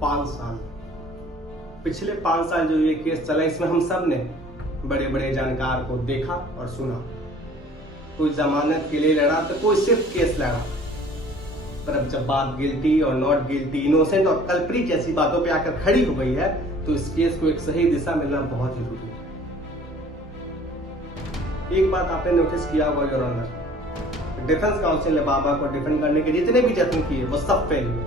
5 साल। पिछले 5 साल जो ये केस चला, इसमें हम सब ने बड़े बड़े जानकार को देखा और सुना। कोई जमानत के लिए लड़ा तो कोई सिर्फ केस लड़ा, पर अब जब बात गिल्टी और नॉट गिल्टी, इनोसेंट और कल्प्रिट जैसी बातों पे आकर खड़ी हो गई है, तो इस केस को एक सही दिशा मिलना बहुत जरूरी है। एक बात आपने नोटिस किया होगा योर ऑनर, डिफेंस काउंसिल ने बाबा को डिफेंड करने के जितने भी यत्न किए वो सब फेल हुए।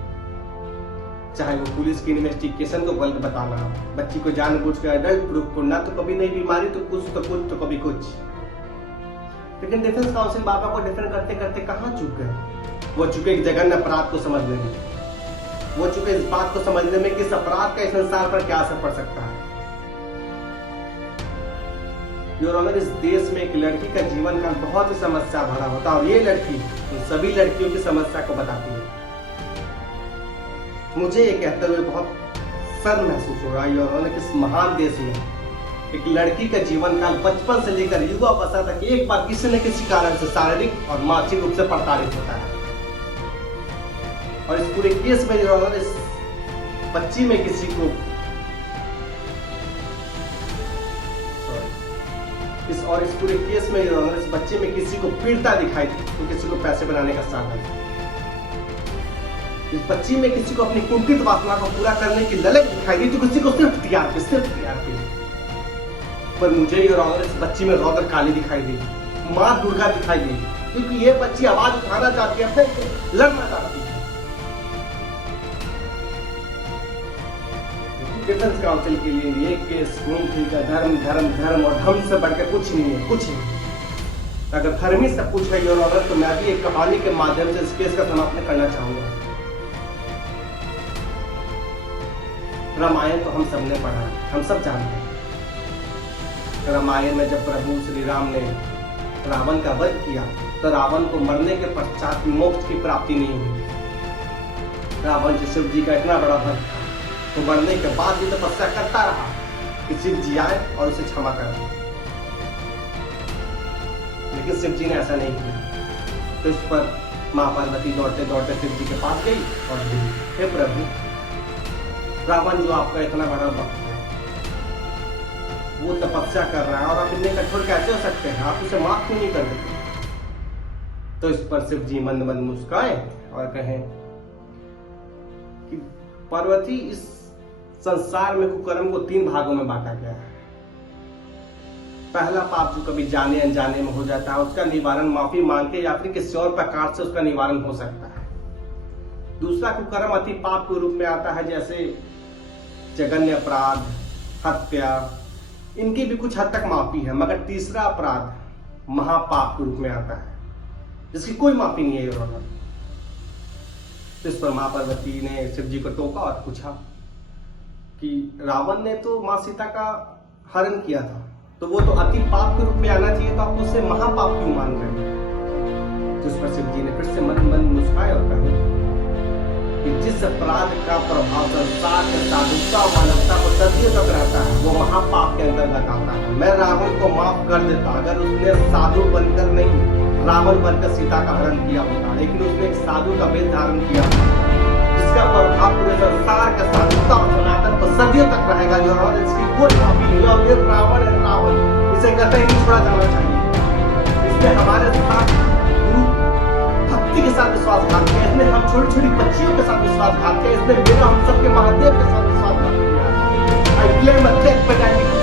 चाहे वो पुलिस की इन्वेस्टिगेशन को गलत बताना, बच्ची को जानबूझकर एडल्ट प्रूफ करना, तो कभी नहीं बीमारी तो कुछ तो कभी कुछ। लेकिन डिफेंस काउंसिल बाबा को डिफेंड करते करते कहां चूक गए। वो चुके एक जघन्य अपराध को समझने में, वो चुके इस बात को समझने में कि इस अपराध का इस संसार पर क्या असर पड़ सकता है। योर ऑनर, इस देश में एक लड़की का जीवन काल बहुत ही समस्या भरा होता है और ये लड़की उन सभी लड़कियों की समस्या को बताती है। मुझे ये कहते हुए बहुत शर्म महसूस हो रहा है योर ऑनर कि इस महान देश में एक लड़की का जीवन काल बचपन से लेकर युवावस्था तक एक बार किसी न किसी कारण से शारीरिक और मानसिक रूप से प्रताड़ित होता है। और इस पूरे केस में योर ऑनर, इस बच्ची में किसी को इस पूरे केस में योर ऑनर, इस बच्चे में किसी को पीड़िता दिखाई दी तो किसी को पैसे बनाने का साधन। इस बच्ची में किसी को अपनी कुंठित वासना को पूरा करने की ललक दिखाई दी तो किसी को सिर्फ टीआरपी। पर मुझे योर ऑनर, इस बच्ची में रौद्र काली दिखाई दी, मां दुर्गा दिखाई दी, क्योंकि ये बच्ची आवाज उठाना चाहती है, लड़ना चाहती है। डिफेंस काउंसिल के लिए ये केस घूम फिर का धर्म और धर्म से बढ़कर कुछ नहीं है, कुछ नहीं। अगर धर्म ही सब कुछ है योर ऑनर, तो मैं भी एक कहानी के माध्यम से इस केस का समापन करना चाहूंगा। रामायण तो हम सबने पढ़ा है, हम सब जानते हैं। रामायण में जब प्रभु श्री राम ने रावण का वध किया तो रावण को मरने के पश्चात मोक्ष की प्राप्ति नहीं हुई। रावण जी शिव जी का इतना बड़ा भक्त था, तो मरने के बाद भी तपस्या करता रहा कि शिव जी आए और उसे क्षमा कर दे। लेकिन शिव जी ने ऐसा नहीं किया। तो इस पर मां पार्वती दौड़ते दौड़ते शिव जी के पास गई और बोली, हे प्रभु, रावण जो आपका इतना बड़ा भक्त है, वो तपस्या कर रहा है और आप इतने कठोर कैसे हो सकते हैं, आप उसे माफ क्यों नहीं कर देते। तो इस पर शिव जी मंद मंद मुस्काए और कहें कि पार्वती, इस संसार में कुकर्म को 3 भागों में बांटा गया है। पहला पाप जो कभी जाने अनजाने में हो जाता है, उसका निवारण माफी मांग के या फिर किसी और प्रकार से उसका निवारण हो सकता है। दूसरा कुकर्म अति पाप के रूप में आता है, जैसे जघन्य अपराध, हत्या, इनकी भी कुछ हद तक माफी है। मगर तीसरा अपराध महापाप के रूप में आता है, जिसकी कोई माफी नहीं है योर ऑनर। इस पर मां पार्वती ने शिव जी को टोका और पूछा कि रावण ने तो मां सीता का हरण किया था, तो वो तो अति पाप के रूप में आना चाहिए, तो आप उसे महापाप क्यों मान रहे हैं। तो इस पर शिव जी ने फिर से मन मन मुस्काए और कहा कि जिस अपराध का प्रभाव संसार के साधुता और मानवता को सदियों तक रहता है, वो महापाप के अंतर्गत आता है। मैं रावण को माफ कर देता अगर उसने साधु बनकर नहीं, रावण बनकर सीता का हरण किया होता, लेकिन उसने एक साधु का वेश धारण किया, जिसका प्रभाव पूरे संसार का साधुता और सनातन पर सदियों तक रहेगा। जो इसकी कोई माफी नहीं है और ये रावण है, रावण, इसे कतई नहीं छोड़ा जाना चाहिए। इसने हमारे साथ गुरु भक्ति के साथ विश्वासघात किया, इसने हम छोटी छोटी बच्चियों के साथ विश्वासघात किया, इसने मेरा हम सबके महादेव के साथ विश्वासघात किया। I claim a death penalty